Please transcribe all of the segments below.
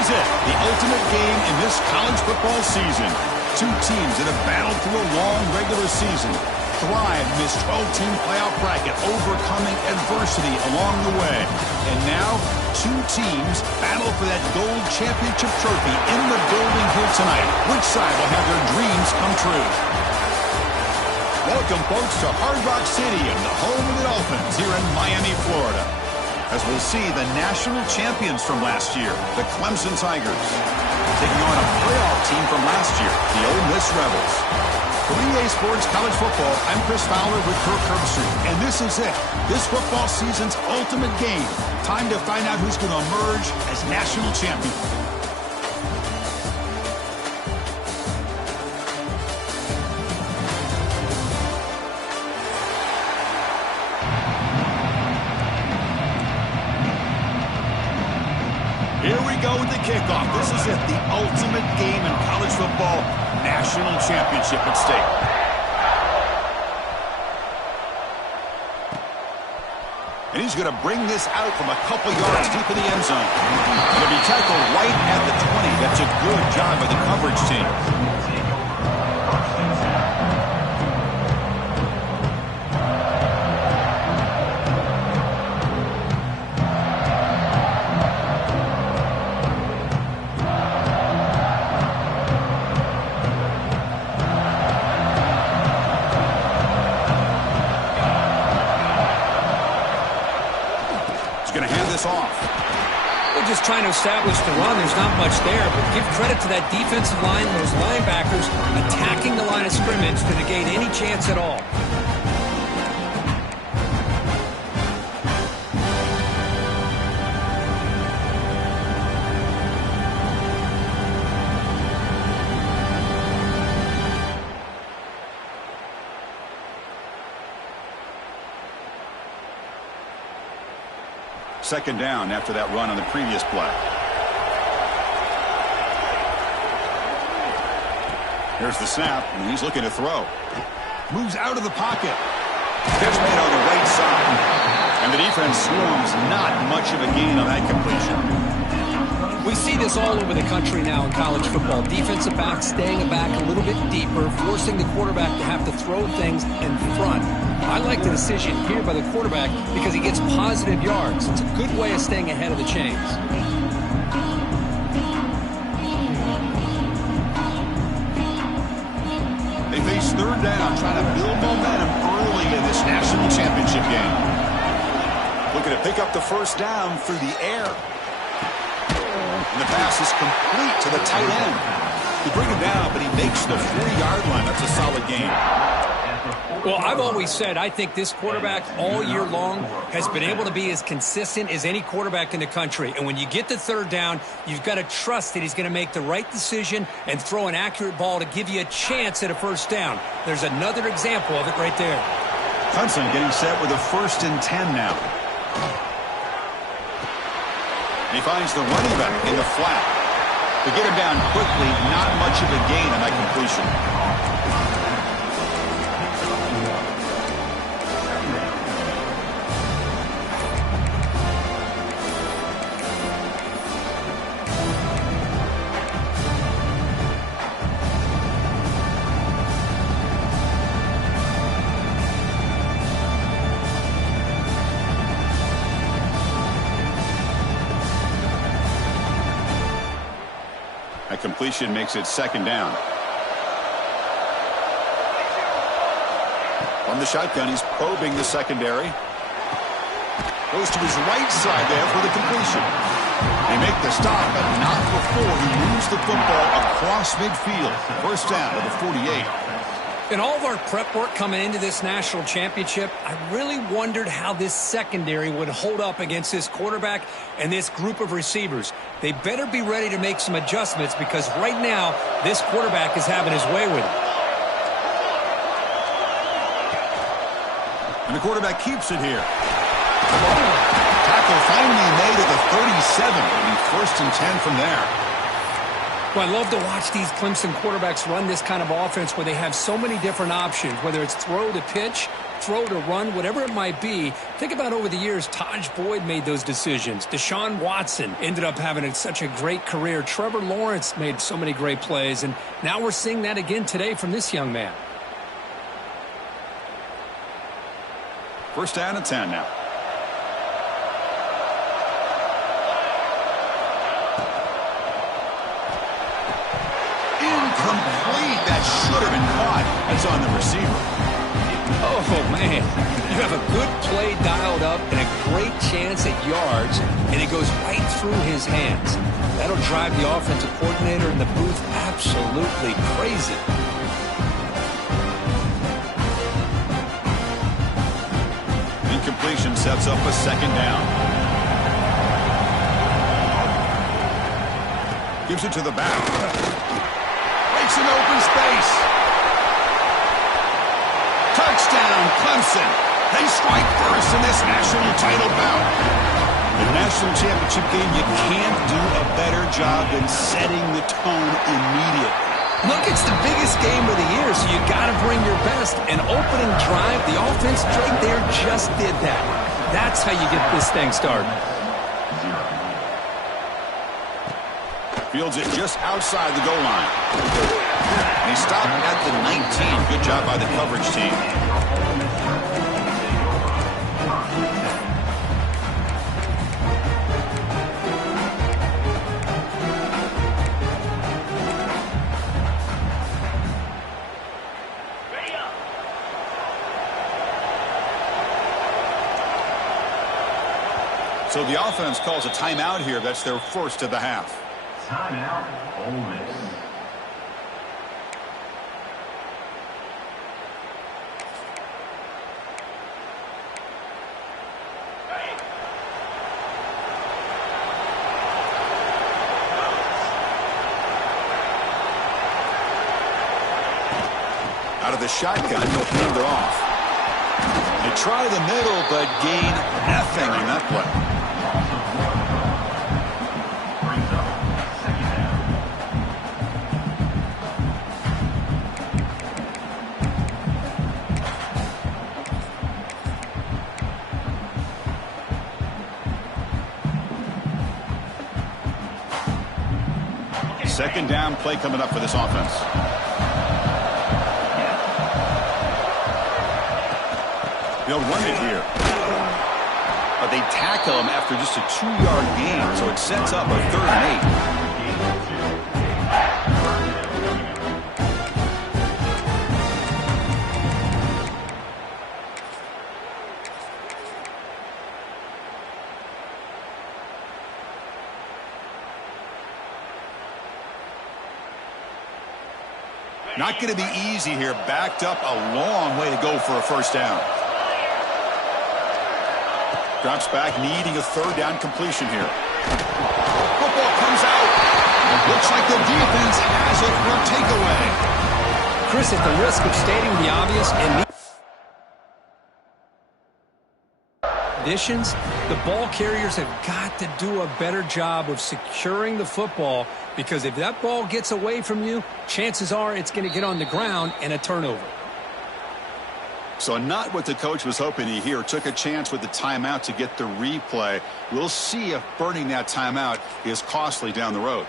is it, the ultimate game in this college football season. Two teams that have battled through a long regular season, thrived in this 12-team playoff bracket, overcoming adversity along the way. And now, two teams battle for that gold championship trophy in the building here tonight. Which side will have their dreams come true? Welcome, folks, to Hard Rock Stadium, the home of the Dolphins here in Miami, Florida, as we'll see the national champions from last year, the Clemson Tigers, taking on a playoff team from last year, the Ole Miss Rebels. For EA Sports College Football, I'm Chris Fowler with Kirk Herbstreit, and this is it, this football season's ultimate game. Time to find out who's going to emerge as national champion. Here we go with the kickoff. This is it, the ultimate game in college football, national championship at stake. And he's going to bring this out from a couple yards deep in the end zone. It'll be tackled right at the 20. That's a good job by the coverage team. Off. They're just trying to establish the run. There's not much there, but give credit to that defensive line, those linebackers attacking the line of scrimmage to negate any chance at all. Second down after that run on the previous play. Here's the snap, and he's looking to throw. Moves out of the pocket. Catch made on the right side. And the defense swarms, not much of a gain on that completion. We see this all over the country now in college football. Defensive backs staying back a little bit deeper, forcing the quarterback to have to throw things in front. I like the decision here by the quarterback because he gets positive yards. It's a good way of staying ahead of the chains. They face third down, trying to build momentum early in this national championship game. Looking to pick up the first down through the air. And the pass is complete to the tight end. They bring him down, but he makes the 40-yard line. That's a solid game. Well, I've always said I think this quarterback all year long has been able to be as consistent as any quarterback in the country. And when you get the third down, you've got to trust that he's going to make the right decision and throw an accurate ball to give you a chance at a first down. There's another example of it right there. Clemson getting set with a 1st and 10 now. He finds the running back in the flat. To get him down quickly, not much of a gain on that completion. Completion makes it second down. From the shotgun, he's probing the secondary. Goes to his right side there for the completion. They make the stop, but not before he moves the football across midfield. First down to the 48. In all of our prep work coming into this national championship, I really wondered how this secondary would hold up against this quarterback and this group of receivers. They better be ready to make some adjustments because right now, this quarterback is having his way with it. And the quarterback keeps it here. Tackle finally made at the 37. It'll be 1st and 10 from there. Well, I love to watch these Clemson quarterbacks run this kind of offense where they have so many different options, whether it's throw to pitch, throw to run, whatever it might be. Think about over the years, Taj Boyd made those decisions. Deshaun Watson ended up having such a great career. Trevor Lawrence made so many great plays, and now we're seeing that again today from this young man. First down and 10 now. Incomplete. That should have been caught. That's on the receiver. Oh, man. You have a good play dialed up and a great chance at yards, and it goes right through his hands. That'll drive the offensive coordinator in the booth absolutely crazy. Incompletion sets up a second down. Gives it to the back. Breaks an open space. Touchdown, Clemson. They strike first in this national title bout. The national championship game, you can't do a better job than setting the tone immediately. Look, it's the biggest game of the year, so you got to bring your best. An opening drive, the offense right there just did that. That's how you get this thing started. Fields it just outside the goal line. And he stopped at the 19. Good job by the coverage team. So the offense calls a timeout here. That's their first of the half. Timeout, Ole Miss. Out of the shotgun, he'll hand it off. They try the middle, but gain nothing on that play. Second down play coming up for this offense. They'll run it here. But they tackle him after just a 2-yard gain, so it sets up a 3rd and 8. Not going to be easy here. Backed up a long way to go for a first down. Drops back, needing a 3rd down completion here. Football comes out. Looks like the defense has it for a takeaway. Chris, at the risk of stating the obvious, in conditions, the ball carriers have got to do a better job of securing the football, because if that ball gets away from you, chances are it's going to get on the ground and a turnover. So not what the coach was hoping to hear. Took a chance with the timeout to get the replay. We'll see if burning that timeout is costly down the road.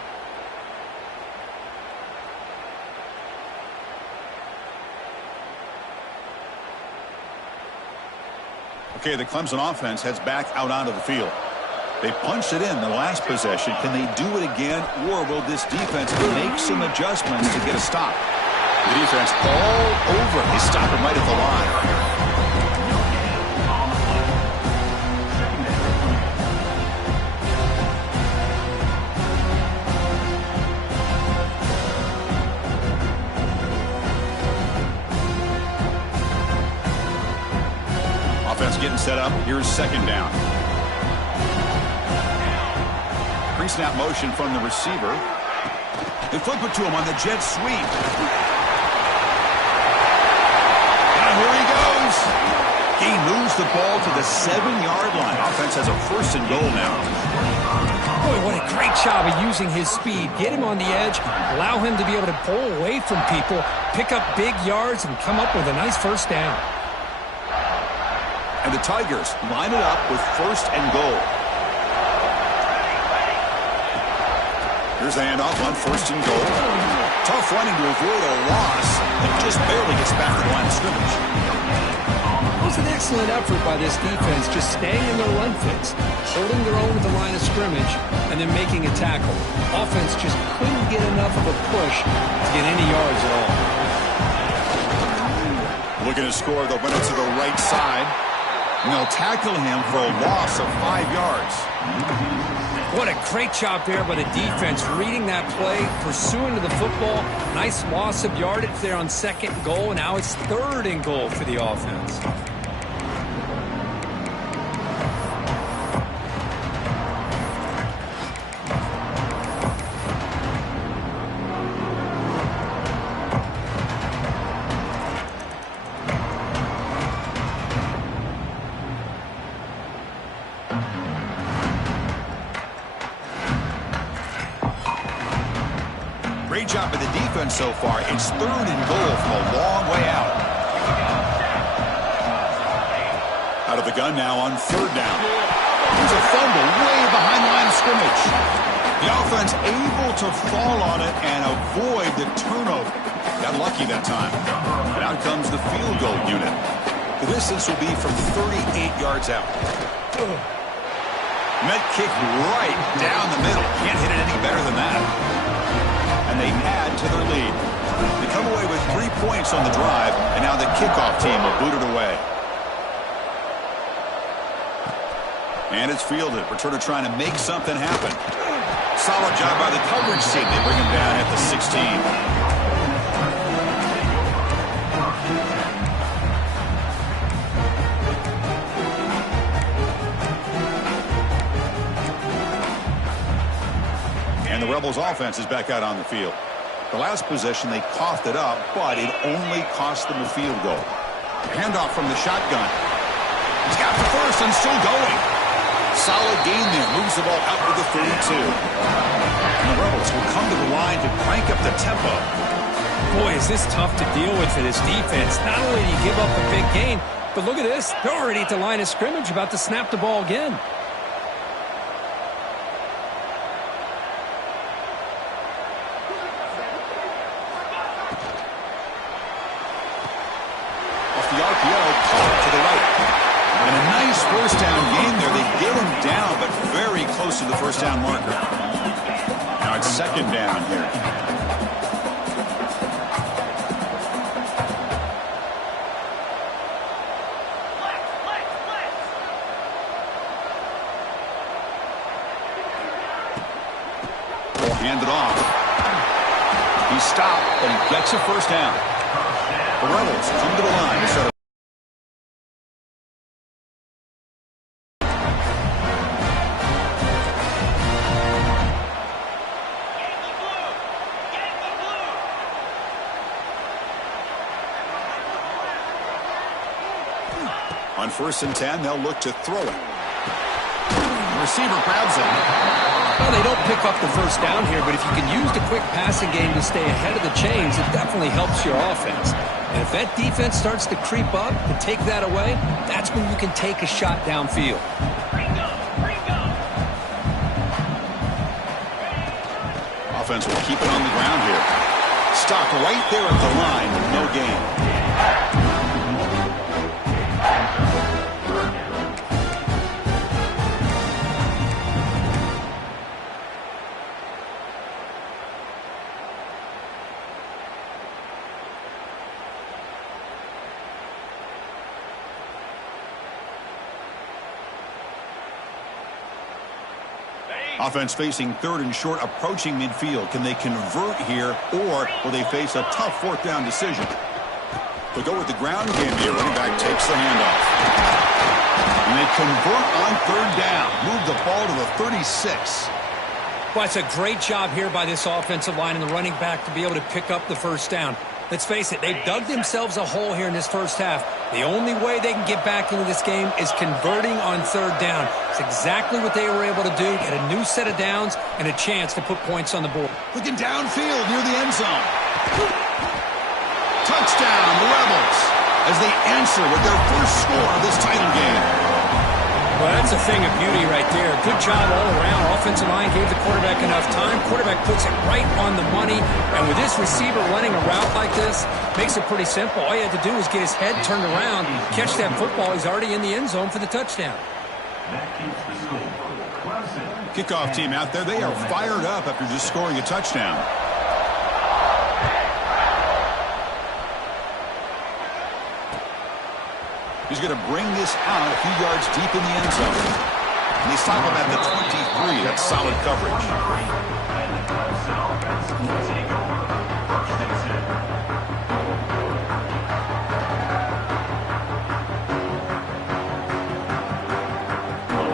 Okay, the Clemson offense heads back out onto the field. They punched it in the last possession. Can they do it again, or will this defense make some adjustments to get a stop? The defense all over. They stop him right at the line. Offense getting set up. Here's second down. Pre-snap motion from the receiver. They flip it to him on the jet sweep. Here he goes. He moves the ball to the 7-yard line. Offense has a 1st and goal now. Boy, what a great job of using his speed. Get him on the edge, allow him to be able to pull away from people, pick up big yards, and come up with a nice first down. And the Tigers line it up with 1st and goal. Here's the handoff on 1st and goal. Tough running to avoid a loss. And just barely gets back to the line of scrimmage. It was an excellent effort by this defense, just staying in their run fits, holding their own at the line of scrimmage, and then making a tackle. Offense just couldn't get enough of a push to get any yards at all. Looking to score, they'll run it to the right side. And they'll tackle him for a loss of 5 yards. What a great job there by the defense, reading that play, pursuing to the football. Nice loss of yardage there on 2nd and goal. Now it's 3rd and goal for the offense. Great job by the defense so far. It's 3rd and goal from a long way out. Out of the gun now on 3rd down. There's a fumble way behind the line of scrimmage. The offense able to fall on it and avoid the turnover. Got lucky that time. And out comes the field goal unit. The distance will be from 38 yards out. Met kick right down the middle. Can't hit it any better than that. And they add to their lead. They come away with 3 points on the drive, and now the kickoff team will boot it away. And it's fielded. Returner trying to make something happen. Solid job by the coverage team. They bring him down at the 16. And the Rebels offense is back out on the field. The last possession, they coughed it up, but it only cost them a field goal. Handoff from the shotgun. He's got the first and still going. Solid gain there. Moves the ball out to the 32. And the Rebels will come to the line to crank up the tempo. Boy, is this tough to deal with for this defense. Not only do you give up a big gain, but look at this. They're already at the line of scrimmage, about to snap the ball again. The RPO caught to the right. And a nice 1st down gain there. They get him down, but very close to the 1st down marker. Now it's 2nd down here. They'll hand it off. He stopped, but he gets a 1st down. The Rebels come to the line. So on 1st and 10, they'll look to throw it. The receiver grabs it. Well, they don't pick up the 1st down here, but if you can use the quick passing game to stay ahead of the chains, it definitely helps your offense. And if that defense starts to creep up and take that away, that's when you can take a shot downfield. Offense will keep it on the ground here. Stop right there at the line with no gain. Offense facing 3rd and short, approaching midfield. Can they convert here, or will they face a tough 4th down decision? They'll go with the ground game here. Running back takes the handoff. And they convert on 3rd down. Move the ball to the 36. Well, it's a great job here by this offensive line and the running back to be able to pick up the 1st down. Let's face it, they've dug themselves a hole here in this 1st half. The only way they can get back into this game is converting on 3rd down. It's exactly what they were able to do. Get a new set of downs and a chance to put points on the board. Looking downfield near the end zone. Touchdown, the Rebels. as they answer with their first score of this title game. Well, that's a thing of beauty right there. Good job all around. Offensive line gave the quarterback enough time. Quarterback puts it right on the money. And with this receiver running a route like this, makes it pretty simple. All you had to do was get his head turned around, catch that football. He's already in the end zone for the touchdown. That keeps the score. Clemson. Kickoff team out there, they are fired up after just scoring a touchdown. He's going to bring this out a few yards deep in the end zone. And they stop him at the 23. That's solid coverage. And the Clemson offense will take over. First and 10.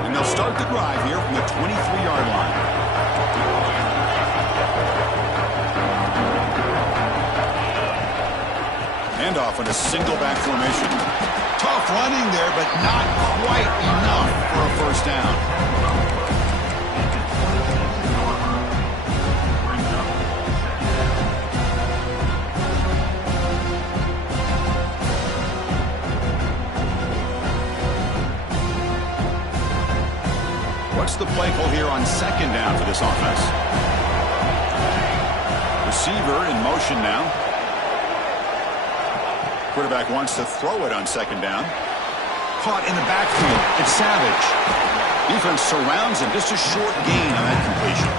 And they'll start the drive here from the 23-yard line. Handoff in a single back formation. Tough running there, but not quite enough for a first down. What's the play call here on second down for this offense? Receiver in motion now. Quarterback wants to throw it on second down. Caught in the backfield. It's Savage. Defense surrounds him. Just a short gain on that completion.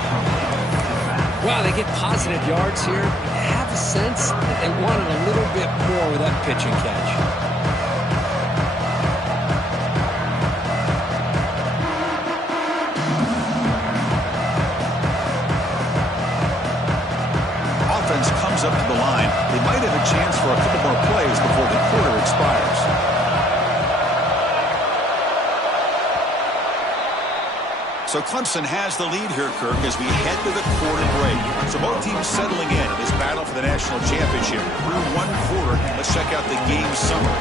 Wow, they get positive yards here. I have a sense that they wanted a little bit more with that pitch and catch. Offense comes up to the line. They might have a chance for a couple more plays before the quarter expires. So Clemson has the lead here, Kirk, as we head to the quarter break. So both teams settling in this battle for the national championship. Through one quarter, let's check out the game summary.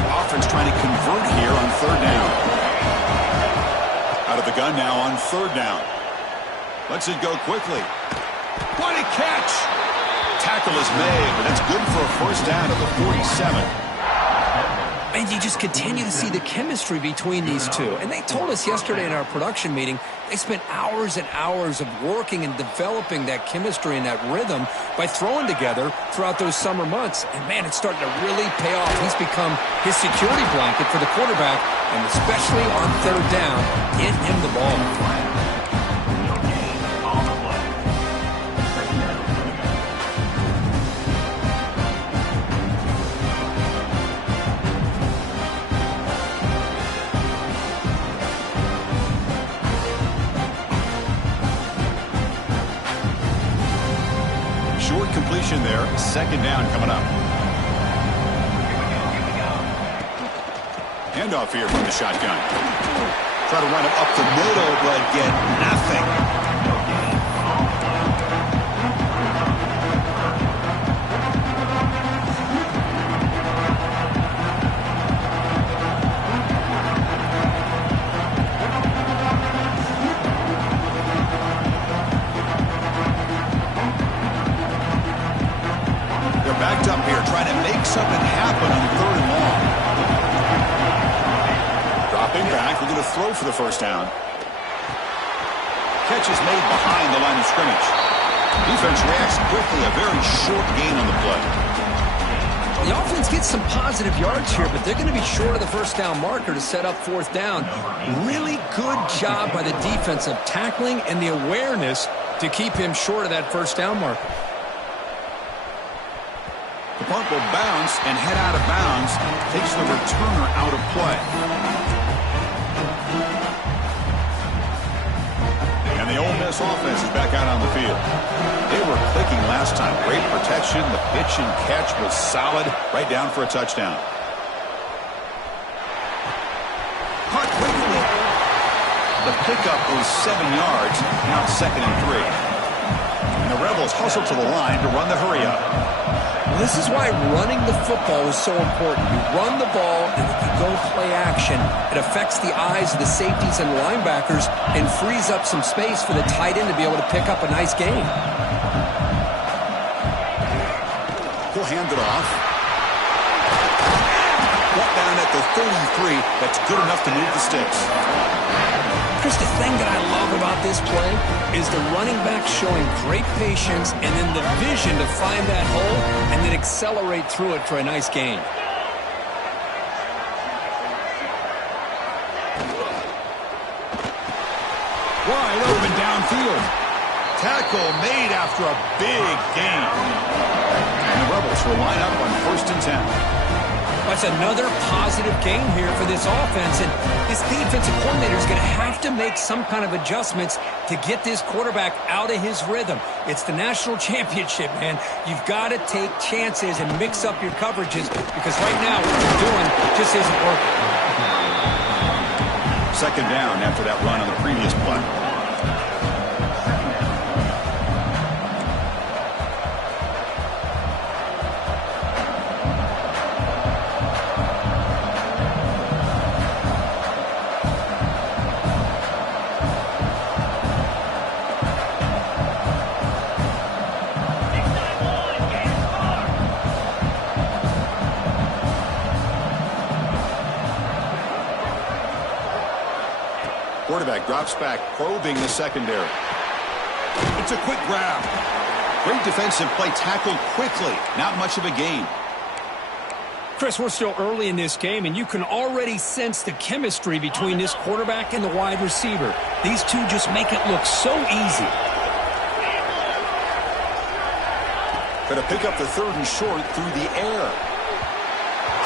Offense trying to convert here on third down. Out of the gun now on third down. Lets it go quickly. What a catch! Tackle is made, but that's good for a first down at the 47. And you just continue to see the chemistry between these two. And they told us yesterday in our production meeting, they spent hours and hours of working and developing that chemistry and that rhythm by throwing together throughout those summer months. And, man, it's starting to really pay off. He's become his security blanket for the quarterback, and especially on third down, get him the ball. Short completion there. Second down coming up. Handoff here from the shotgun. Try to run it up the middle, but get nothing. Backed up here, trying to make something happen on third and long. Dropping back, we're going to throw for the first down. Catch is made behind the line of scrimmage. Defense reacts quickly, a very short gain on the play. The offense gets some positive yards here, but they're going to be short of the first down marker to set up fourth down. Really good job by the defense of tackling and the awareness to keep him short of that first down marker. The punt will bounce and head out of bounds. Takes the returner out of play. And the Ole Miss offense is back out on the field. They were clicking last time. Great protection. The pitch and catch was solid. Right down for a touchdown. Caught quickly. The pickup was 7 yards. Now it's 2nd and 3. And the Rebels hustle to the line to run the hurry up. Well, this is why running the football is so important. You run the ball, and if you go play action, it affects the eyes of the safeties and linebackers and frees up some space for the tight end to be able to pick up a nice gain. He'll hand it off. Brought down at the 33. That's good enough to move the sticks. Chris, the thing that I love about this play is the running back showing great patience and then the vision to find that hole and then accelerate through it for a nice gain. Wide open downfield. Tackle made after a big gain. And the Rebels will line up on 1st and 10. That's another positive gain here for this offense, and this defensive coordinator is going to have to make some kind of adjustments to get this quarterback out of his rhythm. It's the national championship, man. You've got to take chances and mix up your coverages because right now what you're doing just isn't working. 2nd down after that run on the previous play. Quarterback drops back, probing the secondary. It's a quick grab. Great defensive play, tackled quickly. Not much of a gain. Chris, we're still early in this game, and you can already sense the chemistry between this quarterback and the wide receiver. These two just make it look so easy. Going to pick up the 3rd and short through the air.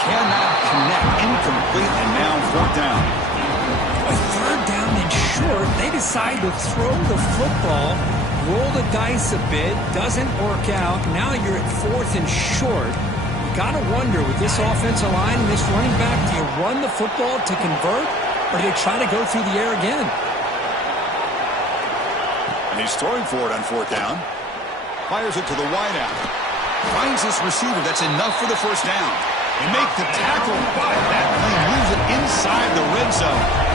Cannot connect. Incomplete, and now 4th down. With 3rd down and short, they decide to throw the football, roll the dice a bit, doesn't work out. Now you're at 4th and short. You got to wonder, with this offensive line and this running back, do you run the football to convert, or do they try to go through the air again? And he's throwing for it on 4th down. Fires it to the wideout. Finds his receiver. That's enough for the 1st down. They make the tackle, but that play moves it inside the red zone.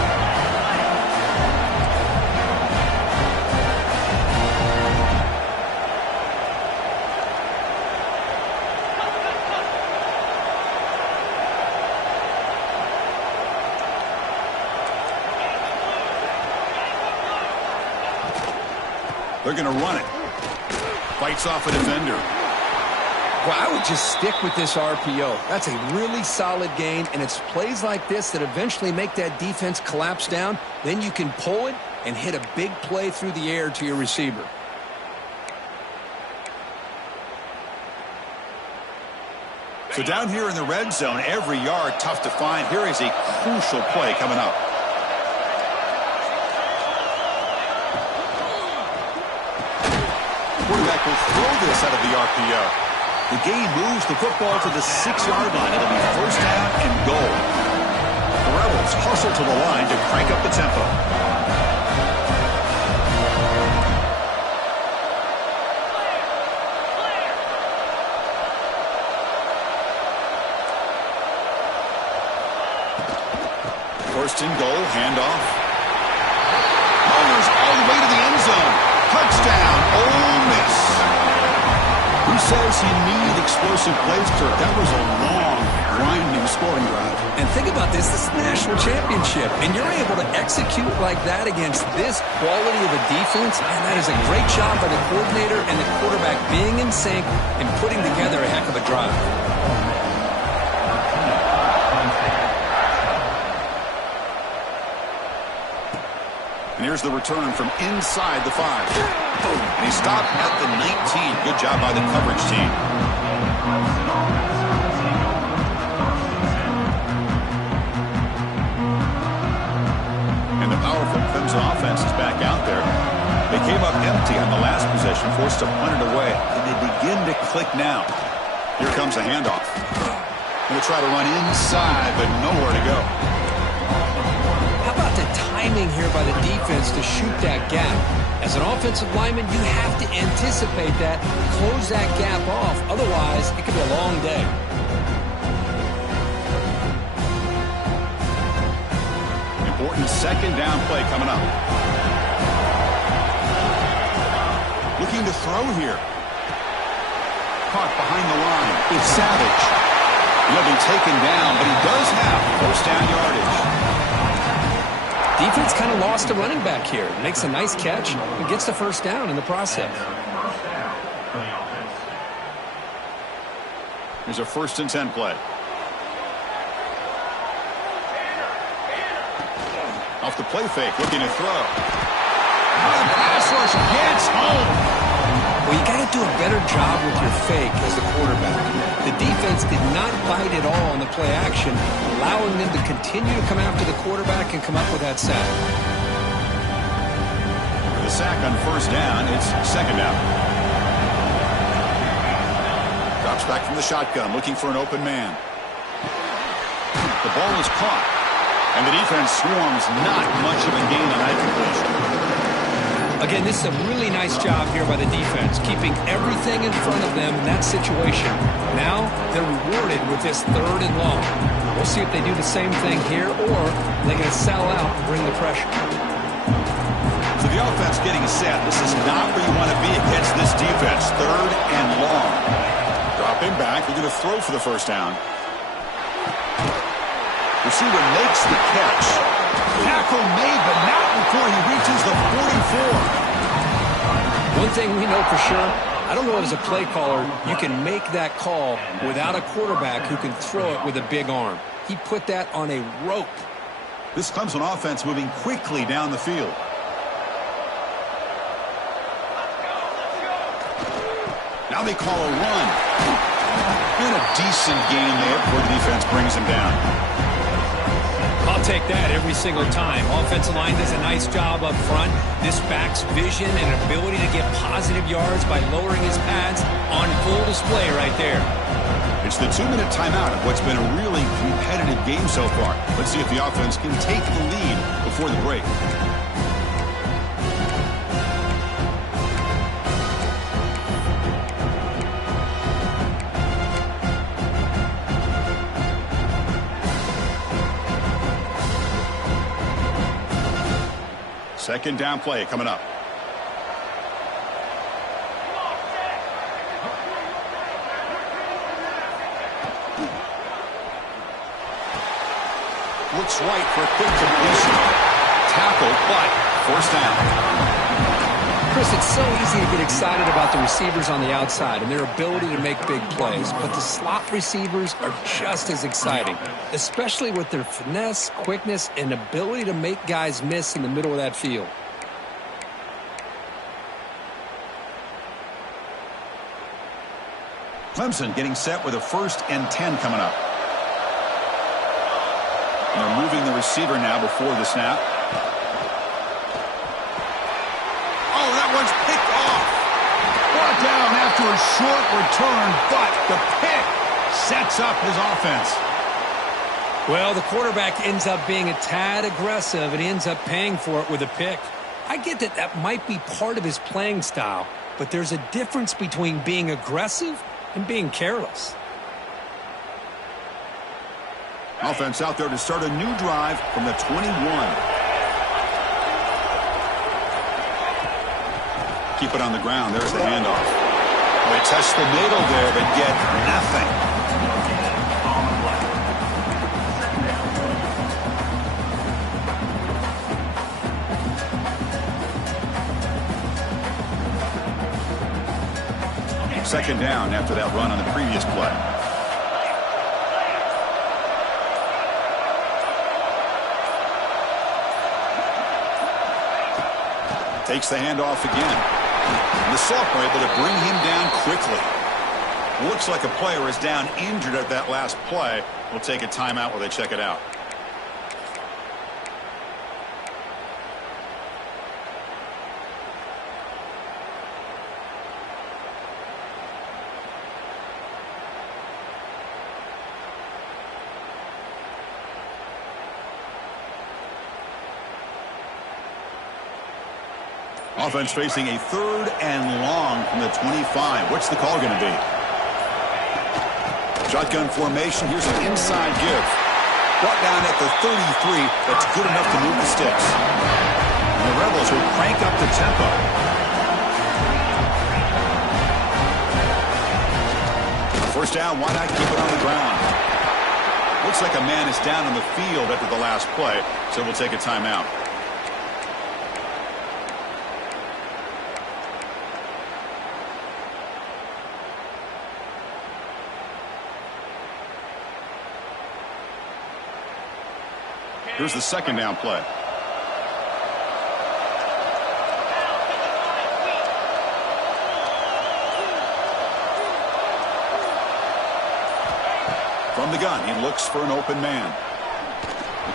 They're going to run it. Fights off a defender. Well, I would just stick with this RPO. That's a really solid gain, and it's plays like this that eventually make that defense collapse down. Then you can pull it and hit a big play through the air to your receiver. So down here in the red zone, every yard tough to find. Here is a crucial play coming up. Quarterback will throw this out of the RPO. The gain moves the football to the 6-yard line. It'll be 1st down and goal. The Rebels hustle to the line to crank up the tempo. First and goal, handoff. Ballers all the way to the end zone. Touchdown, Ole Miss. Who says you need explosive plays, Kirk? That was a long, grinding scoring drive. And think about this. This is the national championship, and you're able to execute like that against this quality of a defense, and that is a great job by the coordinator and the quarterback being in sync and putting together a heck of a drive. And here's the return from inside the 5. And he stopped at the 19. Good job by the coverage team. And the powerful Clemson offense is back out there. They came up empty on the last possession, forced to punt it away. And they begin to click now. Here comes a handoff. Going to try to run inside, but nowhere to go. How about the timing here by the defense to shoot that gap? As an offensive lineman, you have to anticipate that, close that gap off. Otherwise, it could be a long day. Important second down play coming up. Looking to throw here. Caught behind the line. It's Savage. He'll be taken down, but he does have first down yardage. Defense kind of lost a running back here. Makes a nice catch and gets the first down in the process. Here's a 1st and 10 play. Off the play fake, looking to throw. The pass rush gets home. Well, you got to do a better job with your fake as the quarterback. The defense did not bite at all on the play action, allowing them to continue to come after the quarterback and come up with that sack. For the sack on first down, it's second down. Drops back from the shotgun, looking for an open man. The ball is caught, and the defense swarms not much of a gain on that completion. Again, this is a really nice job here by the defense, keeping everything in front of them in that situation. Now they're rewarded with this 3rd and long. We'll see if they do the same thing here, or they're going to sell out and bring the pressure. So the offense getting set. This is not where you want to be against this defense. 3rd and long. Dropping back. They're going to throw for the first down. Receiver makes the catch. Tackle made, but not before he reaches the 44. One thing we know for sure, I don't know as a play caller, you can make that call without a quarterback who can throw it with a big arm. He put that on a rope. This Clemson offense moving quickly down the field. Now they call a run. And a decent gain there before the defense brings him down. I'll take that every single time. Offensive line does a nice job up front. This back's vision and ability to get positive yards by lowering his pads on full display right there. It's the 2-minute timeout of what's been a really competitive game so far. Let's see if the offense can take the lead before the break. Second down play coming up. Looks right for a quick completion. Tackle, but first down. Chris, it's so easy to get excited about the receivers on the outside and their ability to make big plays, but the slot receivers are just as exciting, especially with their finesse, quickness, and ability to make guys miss in the middle of that field. Clemson getting set with a 1st and 10 coming up. And they're moving the receiver now before the snap. Oh, that one's picked off. Brought down after a short return, but the pick sets up his offense. Well, the quarterback ends up being a tad aggressive and he ends up paying for it with a pick. I get that that might be part of his playing style, but there's a difference between being aggressive and being careless. Offense out there to start a new drive from the 21. Keep it on the ground. There's the handoff. They test the middle there, but get nothing. Second down after that run on the previous play. Takes the handoff again. And the sophomore able to bring him down quickly. Looks like a player is down injured at that last play. We'll take a timeout while they check it out. Offense facing a 3rd and long from the 25. What's the call going to be? Shotgun formation. Here's an inside give. Brought down at the 33. That's good enough to move the sticks. And the Rebels will crank up the tempo. First down, why not keep it on the ground? Looks like a man is down on the field after the last play, so we'll take a timeout. Here's the second down play. From the gun, he looks for an open man.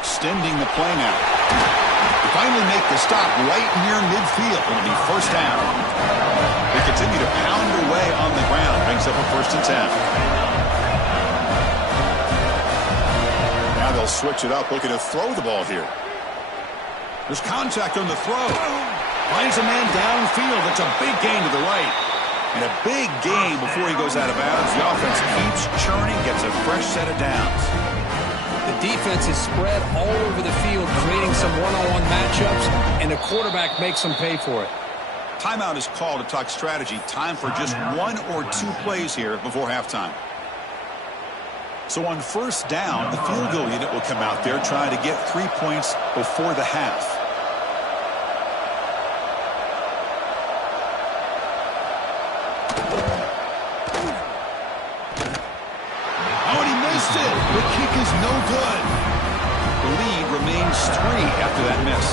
Extending the play now. They finally make the stop right near midfield. It'll be first down. They continue to pound away on the ground. Brings up a 1st and 10. Now they'll switch it up, looking to throw the ball here. There's contact on the throw. Finds a man downfield. That's a big gain to the right. And a big gain before he goes out of bounds. The offense keeps churning, gets a fresh set of downs. The defense is spread all over the field, creating some one-on-one matchups, and the quarterback makes them pay for it. Timeout is called to talk strategy. Time for just 1 or 2 plays here before halftime. So on first down, the field goal unit will come out there trying to get 3 points before the half. The kick is no good. The lead remains 3 after that miss.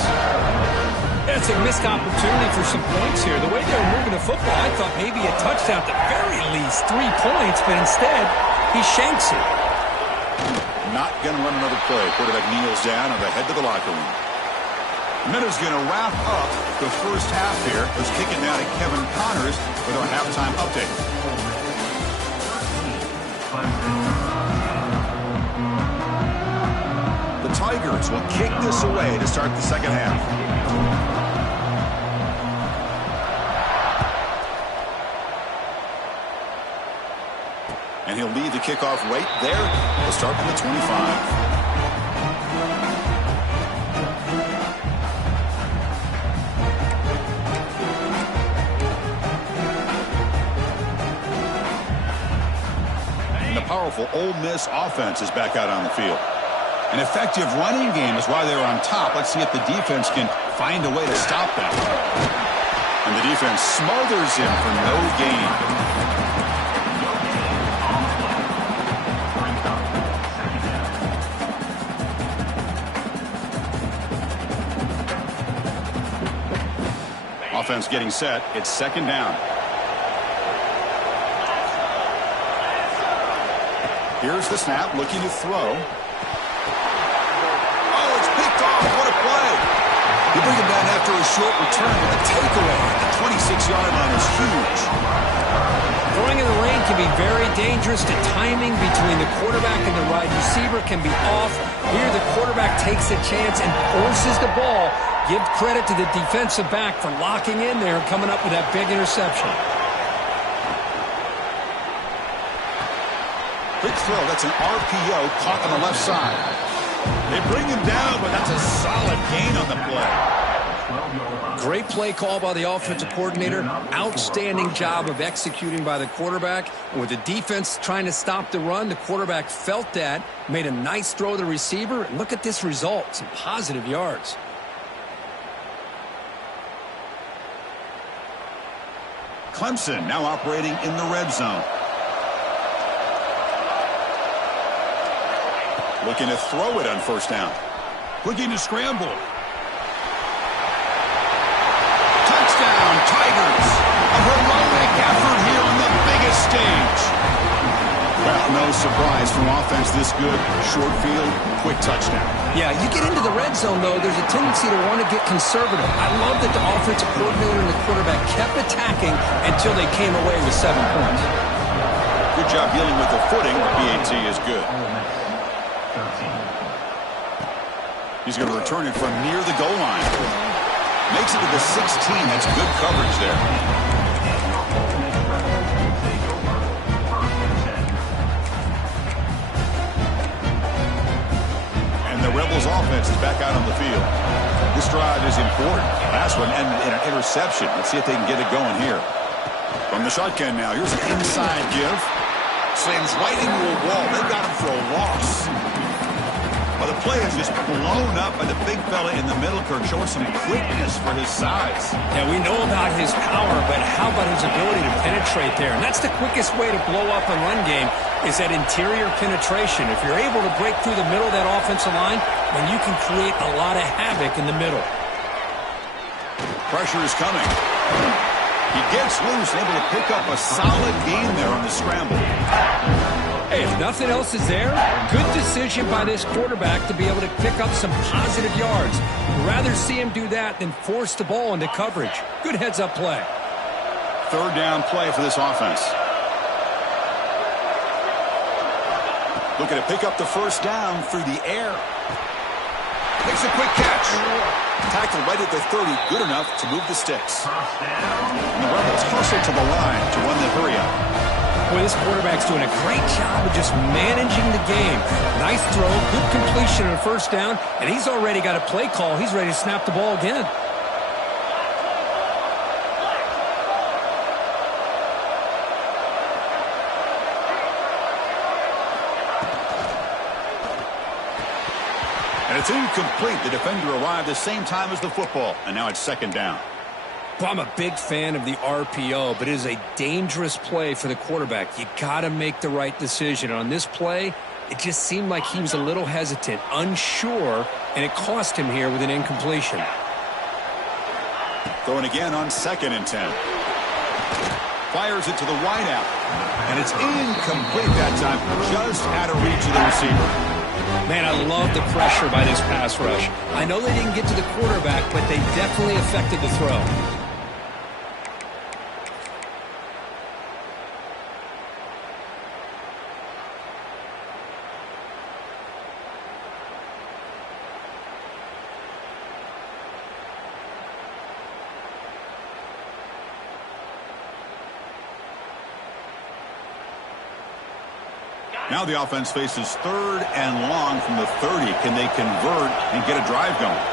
It's a missed opportunity for some points here. The way they were moving the football, I thought maybe a touchdown, at the very least 3 points, but instead, he shanks it. Not going to run another play. Quarterback kneels down and they head to the locker room. Minuta's going to wrap up the first half here. Let's kick it now to Kevin Connors with our halftime update. The Tigers will kick this away to start the second half. And he'll lead the kickoff right there. We'll start from the 25. And the powerful Ole Miss offense is back out on the field. An effective running game is why they're on top. Let's see if the defense can find a way to stop them. And the defense smothers him for no gain. Offense getting set. It's second down. Here's the snap, looking to throw. What a play. You bring him down after a short return with a takeaway. The 26-yard line is huge. Throwing in the rain can be very dangerous. The timing between the quarterback and the wide receiver can be off. Here the quarterback takes a chance and forces the ball. Give credit to the defensive back for locking in there and coming up with that big interception. Quick throw. That's an RPO caught on the left side. They bring him down, but that's a solid gain on the play. Great play call by the offensive coordinator. Outstanding job of executing by the quarterback. And with the defense trying to stop the run, the quarterback felt that, made a nice throw to the receiver. And look at this result, some positive yards. Clemson now operating in the red zone. Looking to throw it on first down. Looking to scramble. Touchdown, Tigers. A heroic effort here on the biggest stage. Well, no surprise from offense this good. Short field, quick touchdown. Yeah, you get into the red zone, though, there's a tendency to want to get conservative. I love that the offensive coordinator and the quarterback kept attacking until they came away with 7 points. Good job dealing with the footing. The PAT is good. He's going to return it from near the goal line. Makes it to the 16. That's good coverage there. And the Rebels offense is back out on the field. This drive is important. Last one ended in an interception. Let's see if they can get it going here. From the shotgun now, here's an inside give. Slams right into a wall. They got him for a loss. Well, the play is just blown up by the big fella in the middle, Kirk, showing some quickness for his size. Yeah, we know about his power, but how about his ability to penetrate there? And that's the quickest way to blow up a run game is that interior penetration. If you're able to break through the middle of that offensive line, then you can create a lot of havoc in the middle. Pressure is coming. He gets loose and able to pick up a solid gain there on the scramble. Hey, if nothing else is there, good decision by this quarterback to be able to pick up some positive yards. Rather see him do that than force the ball into coverage. Good heads-up play. Third down play for this offense. Looking to pick up the first down through the air. Makes a quick catch. Tackled right at the 30, good enough to move the sticks. And the Rebels hustle to the line to run the hurry-up. Boy, this quarterback's doing a great job of just managing the game. Nice throw, good completion on first down, and he's already got a play call. He's ready to snap the ball again. And it's incomplete. The defender arrived the same time as the football, and now it's second down. Well, I'm a big fan of the RPO, but it is a dangerous play for the quarterback. You got to make the right decision. On this play, it just seemed like he was a little hesitant, unsure, and it cost him here with an incompletion. Throwing again on 2nd and 10. Fires it to the wideout, and it's incomplete that time, just out of reach of the receiver. Man, I love the pressure by this pass rush. I know they didn't get to the quarterback, but they definitely affected the throw. Now the offense faces 3rd and long from the 30. Can they convert and get a drive going?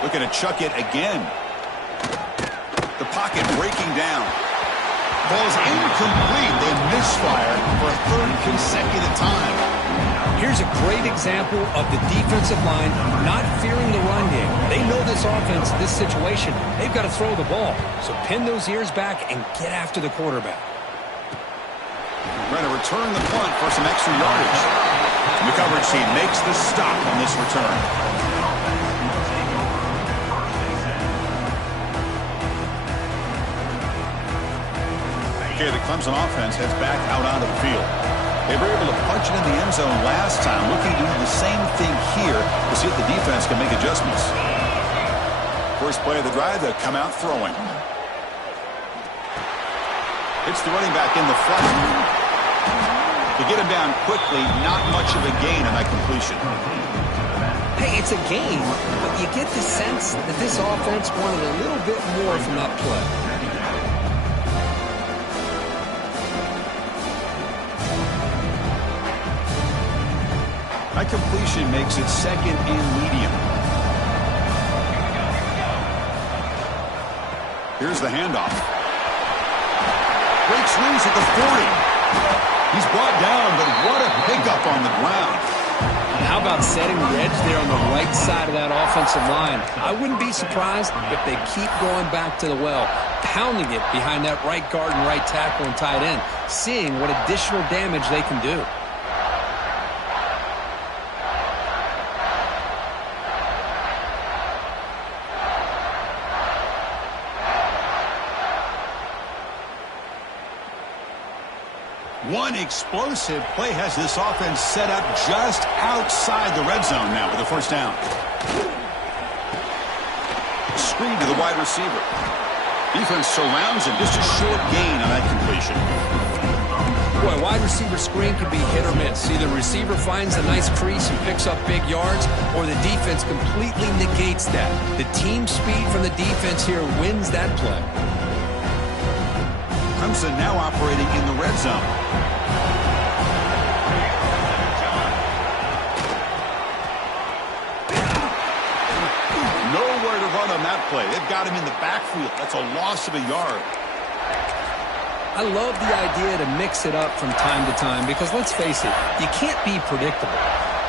Looking to chuck it again. The pocket breaking down. Ball's incomplete. They misfire for a 3rd consecutive time. Here's a great example of the defensive line not fearing the run game. They know this offense, this situation, they've got to throw the ball. So pin those ears back and get after the quarterback. Trying to return the punt for some extra yardage. The coverage team makes the stop on this return. Okay, the Clemson offense heads back out onto the field. They were able to punch it in the end zone last time, looking to do the same thing here to see if the defense can make adjustments. First play of the drive, they'll come out throwing. It's the running back in the flat. To get him down quickly, not much of a gain on that completion. Hey, it's a gain, but you get the sense that this offense wanted a little bit more from that play. That completion makes it 2nd and medium. Here's the handoff. Breaks loose at the 40. He's brought down, but what a pickup on the ground. And how about setting the edge there on the right side of that offensive line? I wouldn't be surprised if they keep going back to the well, pounding it behind that right guard and right tackle and tight end, seeing what additional damage they can do. One explosive play has this offense set up just outside the red zone now with a first down. Screen to the wide receiver. Defense surrounds him. Just a short gain on that completion. Boy, wide receiver screen can be hit or miss. Either the receiver finds a nice crease and picks up big yards, or the defense completely negates that. The team speed from the defense here wins that play. Clemson now operating in the red zone. Nowhere to run on that play. They've got him in the backfield. That's a loss of a yard. I love the idea to mix it up from time to time because, let's face it, you can't be predictable.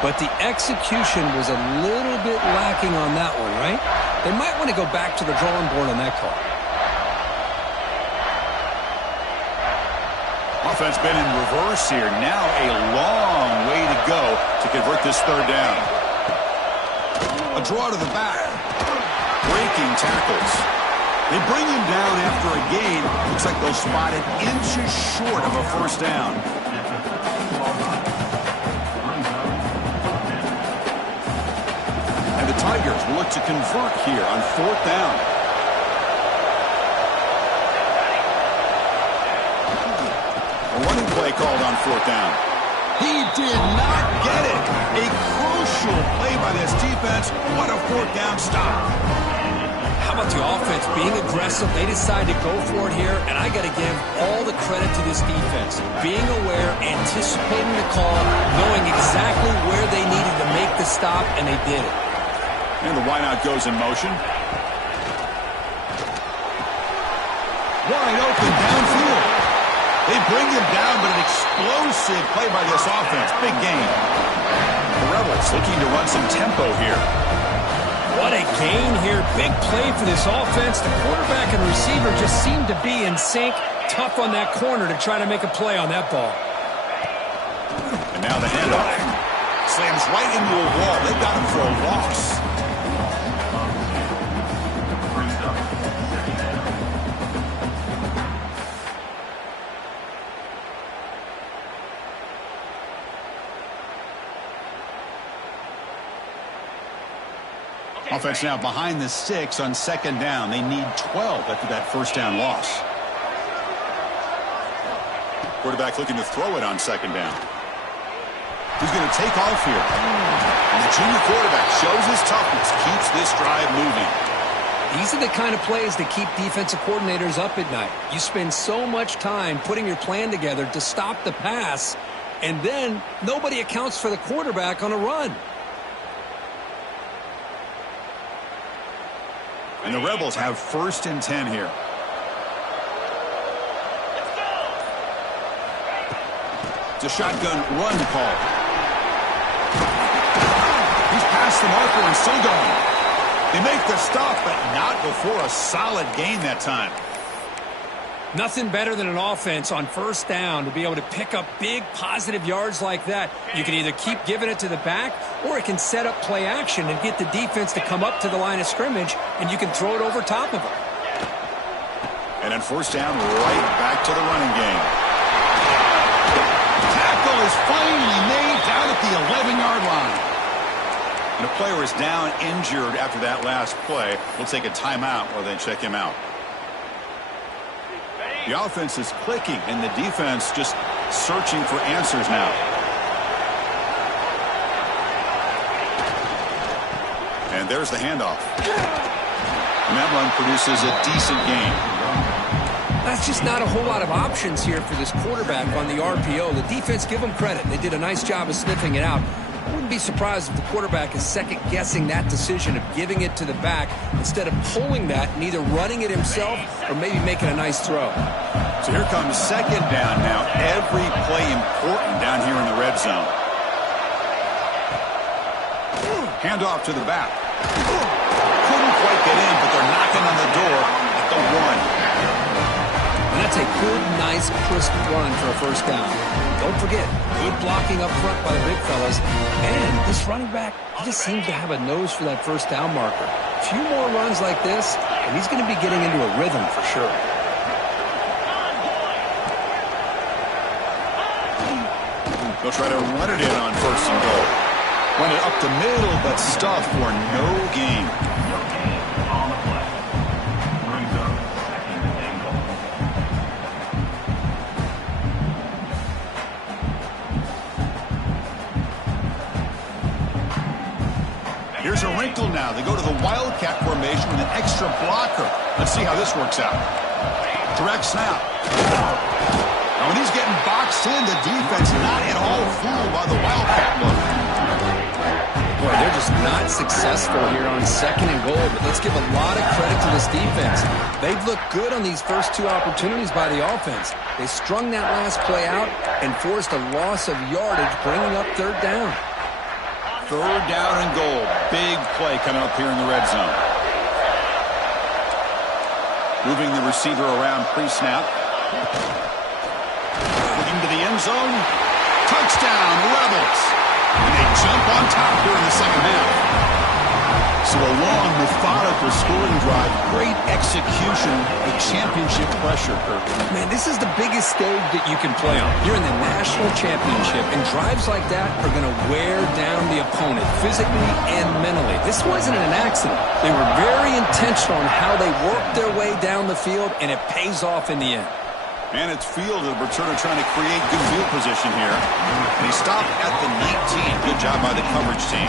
But the execution was a little bit lacking on that one, right? They might want to go back to the drawing board on that call. Offense been in reverse here. Now a long way to go to convert this third down. A draw to the back. Breaking tackles. They bring him down after a gain. Looks like they'll spot it inches short of a first down. And the Tigers will look to convert here on fourth down. A running play called on fourth down. He did not get it. A crucial play by this defense. What a fourth down stop. How about the offense being aggressive? They decided to go for it here, and I got to give all the credit to this defense. Being aware, anticipating the call, knowing exactly where they needed to make the stop, and they did it. And the wideout goes in motion. Wide open downfield. They bring him down, but an explosive play by this offense. Big game. The Rebels looking to run some tempo here. What a gain here. Big play for this offense. The quarterback and receiver just seem to be in sync. Tough on that corner to try to make a play on that ball. And now the handoff. Slams right into a wall. They got him for a loss. Offense now behind the 6 on second down. They need 12 after that first down loss. Quarterback looking to throw it on second down. He's going to take off here. And the junior quarterback shows his toughness, keeps this drive moving. These are the kind of plays that keep defensive coordinators up at night. You spend so much time putting your plan together to stop the pass, and then nobody accounts for the quarterback on a run. And the Rebels have first and 10 here. It's a shotgun run call. He's past the marker and still going. They make the stop, but not before a solid gain that time. Nothing better than an offense on first down to be able to pick up big positive yards like that. You can either keep giving it to the back, or it can set up play action and get the defense to come up to the line of scrimmage, and you can throw it over top of them. And on first down, right back to the running game. Tackle is finally made down at the 11-yard line. And a player is down injured after that last play. We'll take a timeout while they check him out. The offense is clicking, and the defense just searching for answers now. And there's the handoff. And that run produces a decent gain. That's just not a whole lot of options here for this quarterback on the RPO. The defense, give them credit. They did a nice job of sniffing it out. I wouldn't be surprised if the quarterback is second-guessing that decision of giving it to the back instead of pulling that and either running it himself or maybe making a nice throw. So here comes second down now. Every play important down here in the red zone. Handoff to the back. Couldn't quite get in, but they're knocking on the door at the 1. And that's a good, nice, crisp run for a first down. Don't forget, good blocking up front by the big fellas. And this running back, he just seems to have a nose for that first down marker. A few more runs like this, and he's going to be getting into a rhythm for sure. They'll try to run it in on first and goal. Run it up the middle, but stuff for no gain. There's a wrinkle now. They go to the wildcat formation with an extra blocker. Let's see how this works out. Direct snap. Now when he's getting boxed in, the defense not at all fooled by the wildcat look. Boy, they're just not successful here on 2nd and goal, but let's give a lot of credit to this defense. They've looked good on these first 2 opportunities by the offense. They strung that last play out and forced a loss of yardage, bringing up 3rd down. 3rd down and goal. Big play coming up here in the red zone. Moving the receiver around pre-snap. Looking to the end zone. Touchdown, Rebels. And they jump on top here in the second half. So a long, methodical scoring drive. Great execution with championship pressure, Kirk. Man, this is the biggest stage that you can play on. You're in the national championship, and drives like that are going to wear down the opponent physically and mentally. This wasn't an accident. They were very intentional on how they worked their way down the field, and it pays off in the end. And it's field the returner trying to create good field position here. And he stopped at the 19. Good job by the coverage team.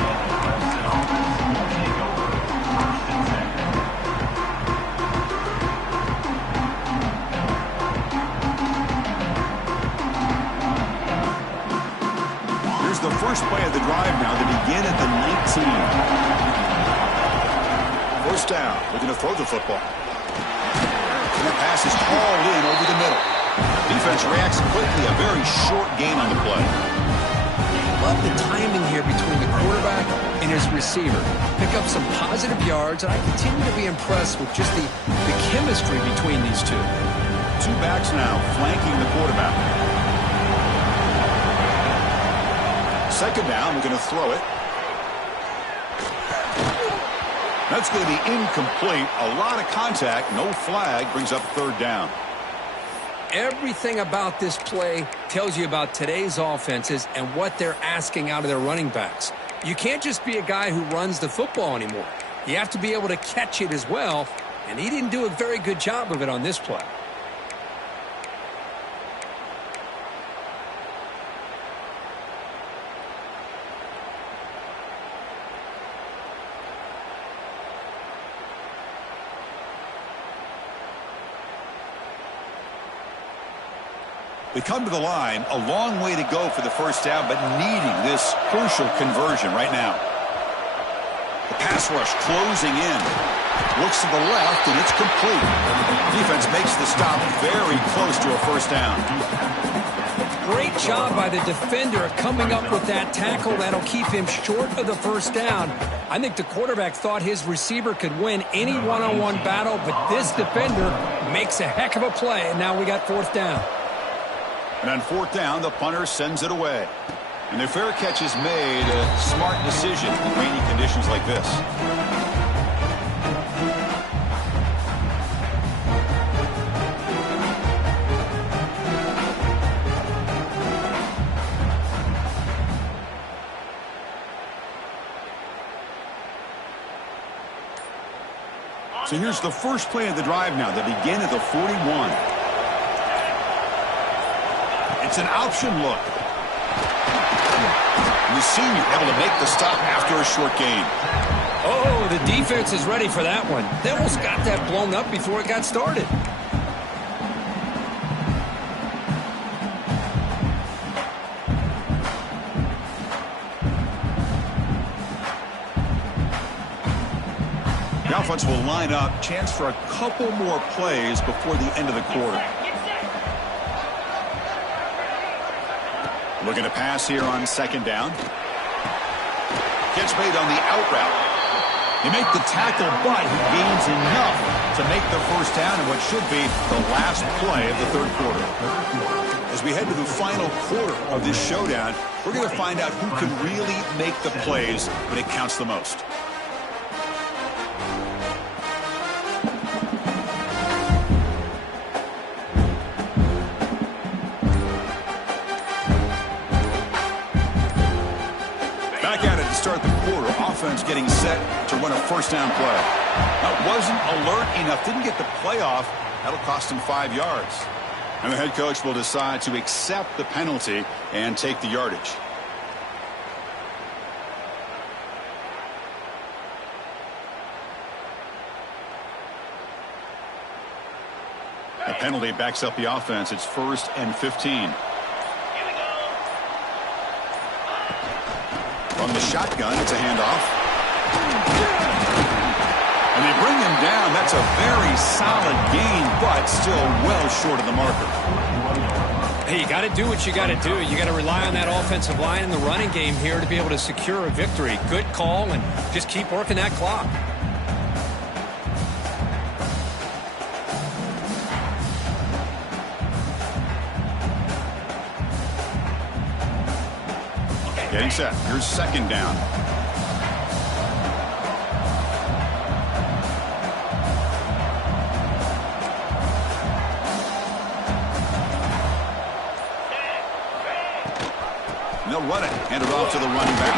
Here's the first play of the drive now to begin at the 19. First down. Looking to throw the football. And the pass is hauled in over the middle. Defense reacts quickly. A very short gain on the play. Love the timing here between the quarterback and his receiver. Pick up some positive yards, and I continue to be impressed with just the chemistry between these two. 2 backs now flanking the quarterback. 2nd down, we're going to throw it. That's going to be incomplete. A lot of contact. No flag. Brings up 3rd down. Everything about this play tells you about today's offenses and what they're asking out of their running backs. You can't just be a guy who runs the football anymore. You have to be able to catch it as well, and he didn't do a very good job of it on this play. They come to the line, a long way to go for the first down, but needing this crucial conversion right now. The pass rush closing in. Looks to the left, and it's complete. Defense makes the stop very close to a first down. Great job by the defender coming up with that tackle that'll keep him short of the first down. I think the quarterback thought his receiver could win any one-on-one battle, but this defender makes a heck of a play, and now we got 4th down. And on 4th down, the punter sends it away. And the fair catch is made, a smart decision in rainy conditions like this. So here's the first play of the drive now, the begin of the 41. It's an option look. And the senior able to make the stop after a short gain. Oh, the defense is ready for that one. They almost got that blown up before it got started. The offense will line up. Chance for a couple more plays before the end of the quarter. Looking to pass here on 2nd down. Gets made on the out route. They make the tackle, but he gains enough to make the first down in what should be the last play of the 3rd quarter. As we head to the final quarter of this showdown, we're going to find out who can really make the plays when it counts the most. Start the quarter, offense getting set to run a first down play. That wasn't alert enough, didn't get the play off. That'll cost him 5 yards. And the head coach will decide to accept the penalty and take the yardage. Penalty backs up the offense. It's 1st and 15. From the shotgun, it's a handoff. And they bring him down. That's a very solid gain, but still well short of the marker. Hey, you got to do what you got to do. You got to rely on that offensive line and the running game here to be able to secure a victory. Good call, and just keep working that clock. Getting set. Here's 2nd down. They'll run it. Hand it off to the running back.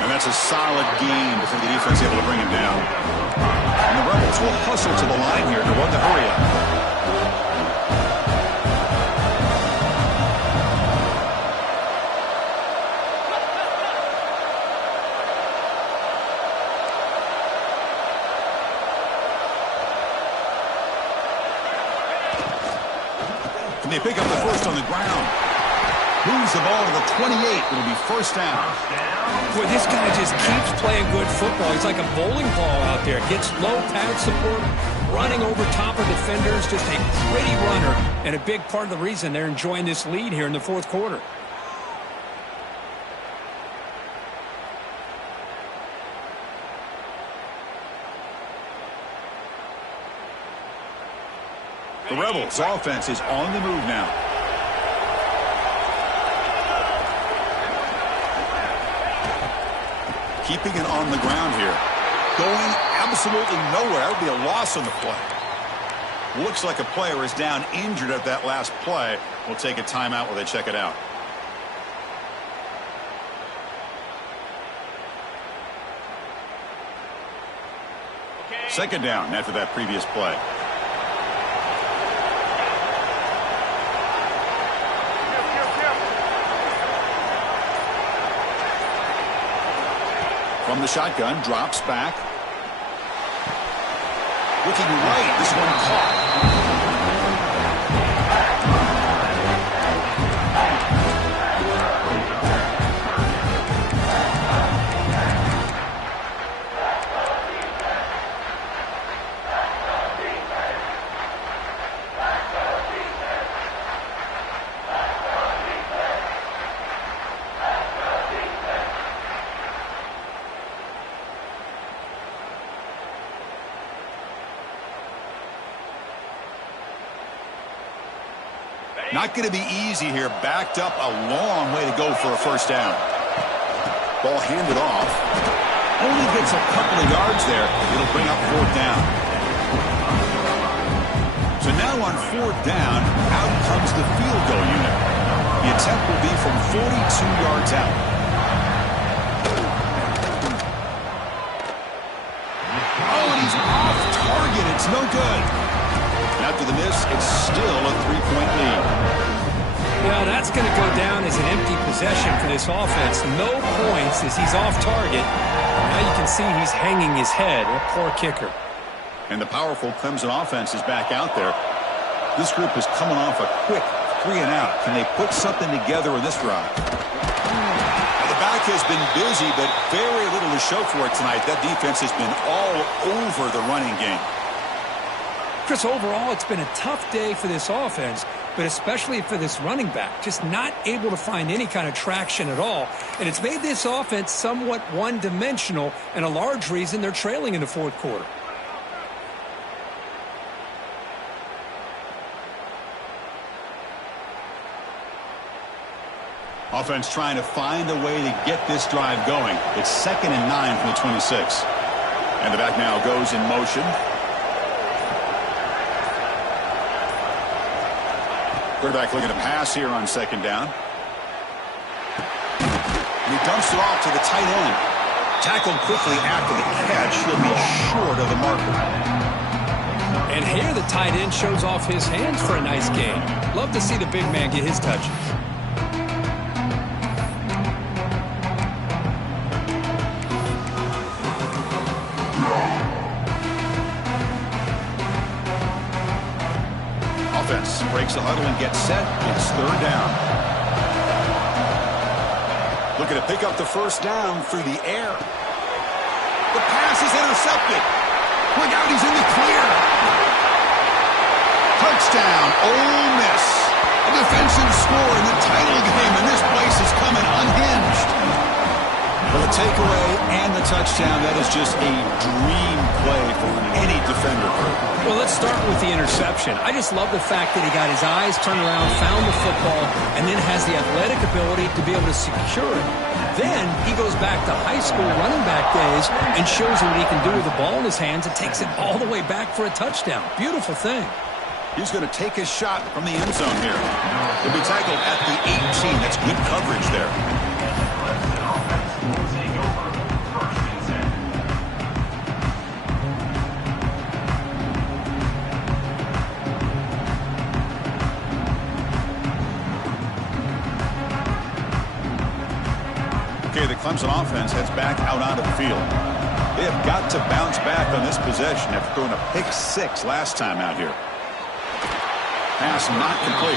And that's a solid gain before the defense able to bring him down. And the Rebels will hustle to the line here to run the hurry up. And they pick up the first on the ground. Moves the ball to the 28. It'll be 1st down. Boy, this guy just keeps playing good football. He's like a bowling ball out there. Gets low pad support, running over top of defenders. Just a pretty runner, and a big part of the reason they're enjoying this lead here in the 4th quarter. The Rebels' offense is on the move now. Keeping it on the ground here. Going absolutely nowhere. That would be a loss on the play. Looks like a player is down injured at that last play. We'll take a timeout while they check it out. Okay. 2nd down after that previous play. From the shotgun, drops back. Looking right, this one caught. Not going to be easy here. Backed up a long way to go for a 1st down. Ball handed off. Only gets a couple of yards there. It'll bring up 4th down. So now on 4th down, out comes the field goal unit. The attempt will be from 42 yards out. Oh, and he's off target. It's no good. After the miss, it's still a 3-point lead. Yeah, that's going to go down as an empty possession for this offense. No points as he's off target. Now you can see he's hanging his head. A poor kicker. And the powerful Clemson offense is back out there. This group is coming off a quick 3-and-out. Can they put something together in this drive? Now, the back has been busy, but very little to show for it tonight. That defense has been all over the running game. Chris, overall, it's been a tough day for this offense, but especially for this running back. Just not able to find any kind of traction at all. And it's made this offense somewhat one-dimensional, and a large reason they're trailing in the 4th quarter. Offense trying to find a way to get this drive going. It's 2nd and 9 from the 26. And the back now goes in motion. Quarterback looking to pass here on 2nd down. And he dumps it off to the tight end. Tackled quickly after the catch. He'll be short of the marker. And here the tight end shows off his hands for a nice gain. Love to see the big man get his touches. offense breaks the huddle and gets set. It's third down. Looking to pick up the first down through the air. The pass is intercepted. Look out, he's in the clear. Touchdown, Ole Miss. A defensive score in the title game, and this place is coming unhinged. For the takeaway and the touchdown, that is just a dream play for any defender. Well, let's start with the interception. I just love the fact that he got his eyes turned around, found the football, and then has the athletic ability to be able to secure it. Then he goes back to high school running back days and shows what he can do with the ball in his hands and takes it all the way back for a touchdown. Beautiful thing. He's going to take his shot from the end zone here. He'll be tackled at the 18. That's good coverage there. Okay, the Clemson offense heads back out onto the field. They have got to bounce back on this possession after throwing a pick 6 last time out here. Pass not complete.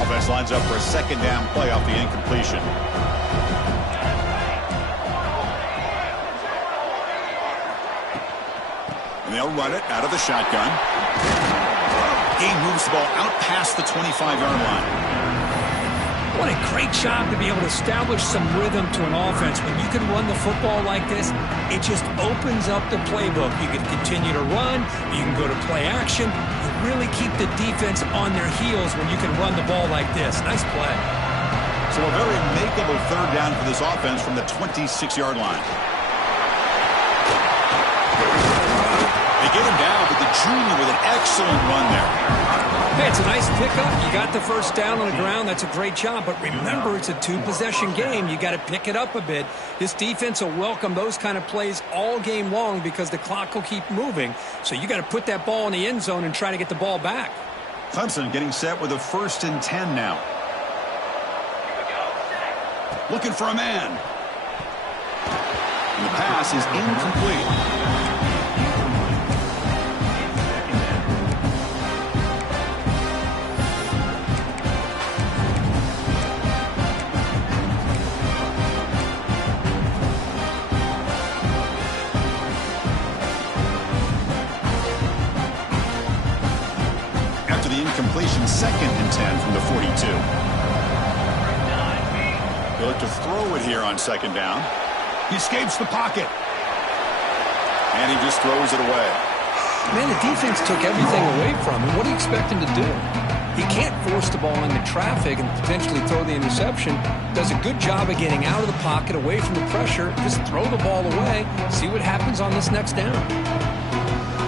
Offense lines up for a second down play off the incompletion. And they'll run it out of the shotgun. He moves the ball out past the 25-yard line. What a great job to be able to establish some rhythm to an offense. When you can run the football like this, it just opens up the playbook. You can continue to run. You can go to play action. You really keep the defense on their heels when you can run the ball like this. Nice play. So a very makeable third down for this offense from the 26-yard line. They get him down, but the junior with an excellent run there. Hey, it's a nice pickup. You got the first down on the ground. That's a great job. But remember, it's a two-possession game. You got to pick it up a bit. This defense will welcome those kind of plays all game long because the clock will keep moving. So you got to put that ball in the end zone and try to get the ball back. Clemson getting set with a 1st and 10 now. Looking for a man. And the pass is incomplete. Completion 2nd and 10 from the 42. They look to throw it here on 2nd down. He escapes the pocket. And he just throws it away. Man, the defense took everything away from him. What do you expect him to do? He can't force the ball into traffic and potentially throw the interception. Does a good job of getting out of the pocket, away from the pressure. Just throw the ball away. See what happens on this next down.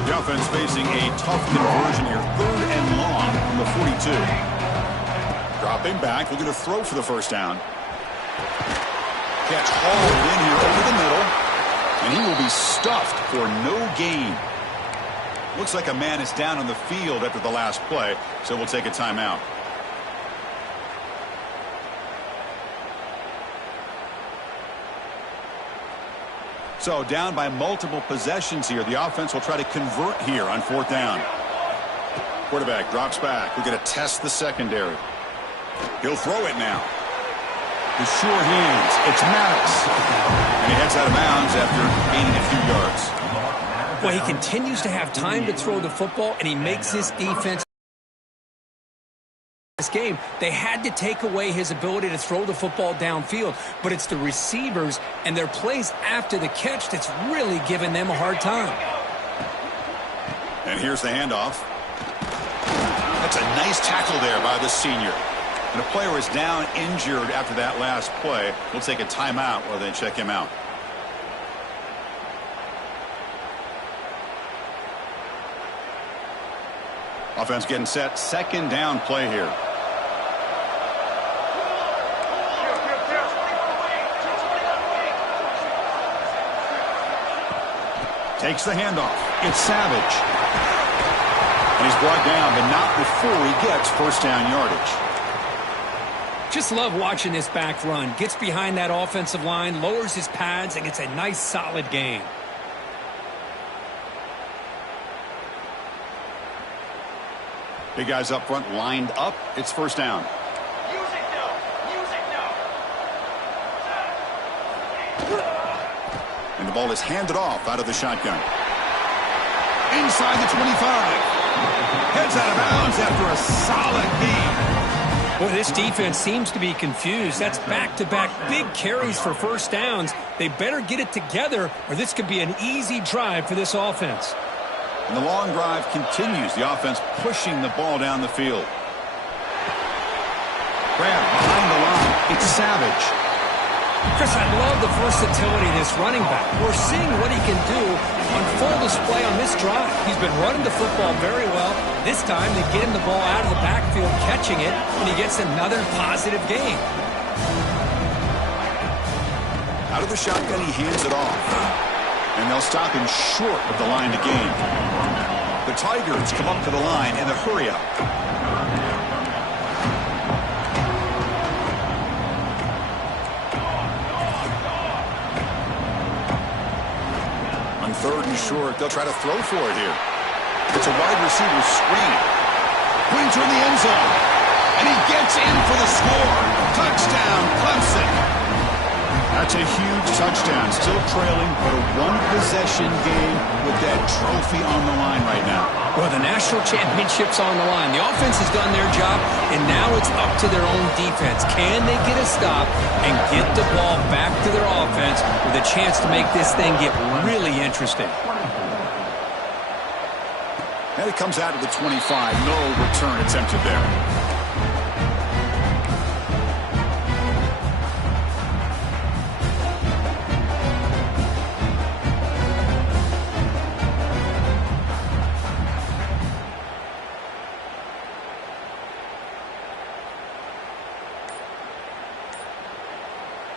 The offense facing a tough conversion here. 3rd and long from the 42. Dropping back, looking to throw for the first down. Catch hauled in here over the middle. And he will be stuffed for no gain. Looks like a man is down on the field after the last play, so we'll take a timeout. So down by multiple possessions here. The offense will try to convert here on 4th down. Quarterback drops back. We're going to test the secondary. He'll throw it now. The sure hands. It's Maddox. And he heads out of bounds after gaining a few yards. Well, he continues to have time to throw the football, and he makes this defense. This game, they had to take away his ability to throw the football downfield, but it's the receivers and their plays after the catch that's really giving them a hard time. And here's the handoff. That's a nice tackle there by the senior. And a player is down injured after that last play. We'll take a timeout while they check him out. Offense getting set. 2nd down play here. Takes the handoff. It's Savage. And he's brought down, but not before he gets first down yardage. Just love watching this back run. Gets behind that offensive line, lowers his pads, and gets a nice solid gain. Big guys up front lined up. It's first down. And the ball is handed off out of the shotgun. Inside the 25. Heads out of bounds after a solid gain. Boy, this defense seems to be confused. That's back-to-back big carries for first downs. They better get it together, or this could be an easy drive for this offense. And the long drive continues. The offense pushing the ball down the field. Grab behind the line. It's Savage. Chris, I love the versatility of this running back. We're seeing what he can do on full display on this drive. He's been running the football very well. This time they get him the ball out of the backfield, catching it, and he gets another positive gain. Out of the shotgun, he hands it off. And they'll stop him short of the line to gain. The Tigers come up to the line in a hurry-up. Third and short, they'll try to throw for it here. It's a wide receiver screen. Pointer in the end zone. And he gets in for the score. Touchdown, Clemson. That's a huge touchdown. Still trailing, but a one-possession game with that trophy on the line right now. Well, the national championship's on the line. The offense has done their job, and now it's up to their own defense. Can they get a stop and get the ball back to their offense with a chance to make this thing get really interesting? And it comes out of the 25. No return attempted there.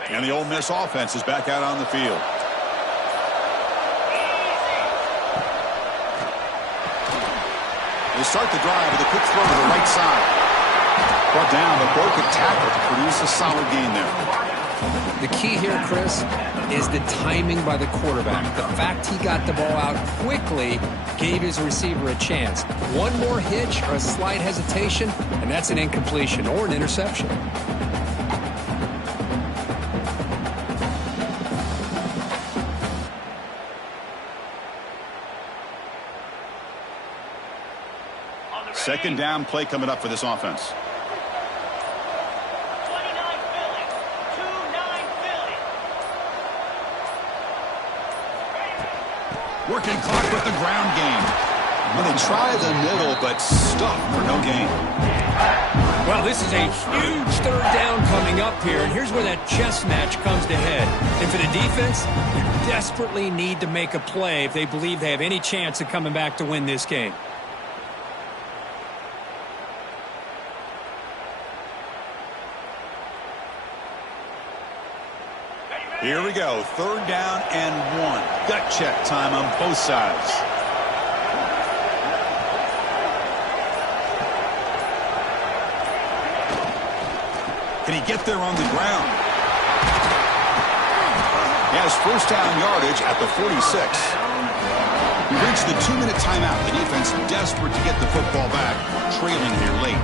And the Ole Miss offense is back out on the field. They start the drive with a quick throw to the right side. Brought down, but broke a tackle to produce a solid gain there. The key here, Chris, is the timing by the quarterback. The fact he got the ball out quickly gave his receiver a chance. One more hitch or a slight hesitation, and that's an incompletion or an interception. Second down play coming up for this offense. 29 Philly. 2-9 Philly. Working clock with the ground game. Well, they try the middle, but stuck for no gain. Well, this is a huge third down coming up here, and here's where that chess match comes to head. And for the defense, they desperately need to make a play if they believe they have any chance of coming back to win this game. Here we go. Third down and 1. Gut check time on both sides. Can he get there on the ground? He has first down yardage at the 46. We reached the 2-minute timeout. The defense desperate to get the football back, trailing here late.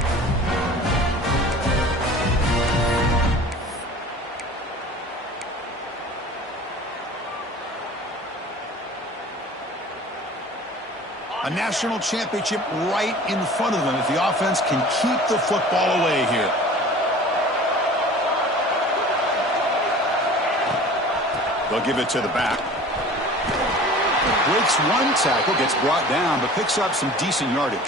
A national championship right in front of them if the offense can keep the football away here. They'll give it to the back. Breaks one tackle, gets brought down, but picks up some decent yardage.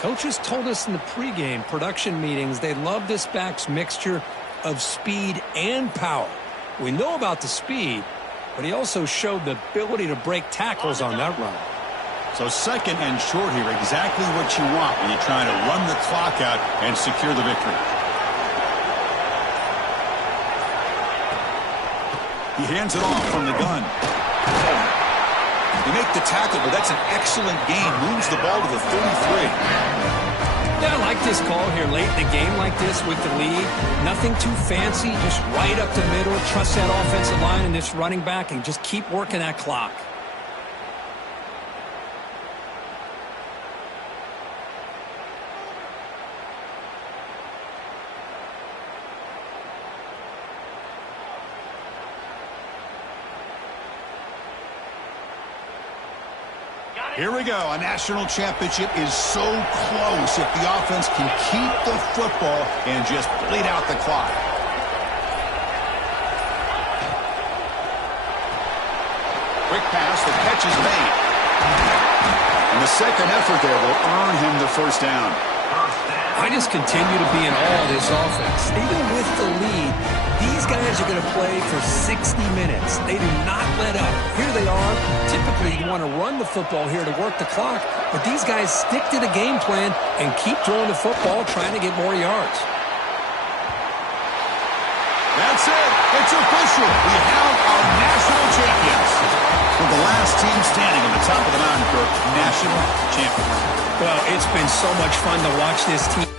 Coaches told us in the pregame production meetings they love this back's mixture of speed and power. We know about the speed, but he also showed the ability to break tackles on that run. So second and short here, exactly what you want when you're trying to run the clock out and secure the victory. He hands it off from the gun. They make the tackle, but that's an excellent gain. Moves the ball to the 33. Yeah, I like this call here late in the game like this with the lead. Nothing too fancy, just right up the middle. Trust that offensive line and this running back and just keep working that clock. Here we go. A national championship is so close if the offense can keep the football and just bleed out the clock. Quick pass. The catch is made. And the second effort there will earn him the first down. I just continue to be in awe of this offense. Even with the lead, these guys are going to play for 60 minutes. They do not let up. Here they are. Typically, you want to run the football here to work the clock, but these guys stick to the game plan and keep throwing the football, trying to get more yards. That's it. It's official. We have our national champions. For the last team standing on the top of the mountain, Kirk, national champions. Well, it's been so much fun to watch this team.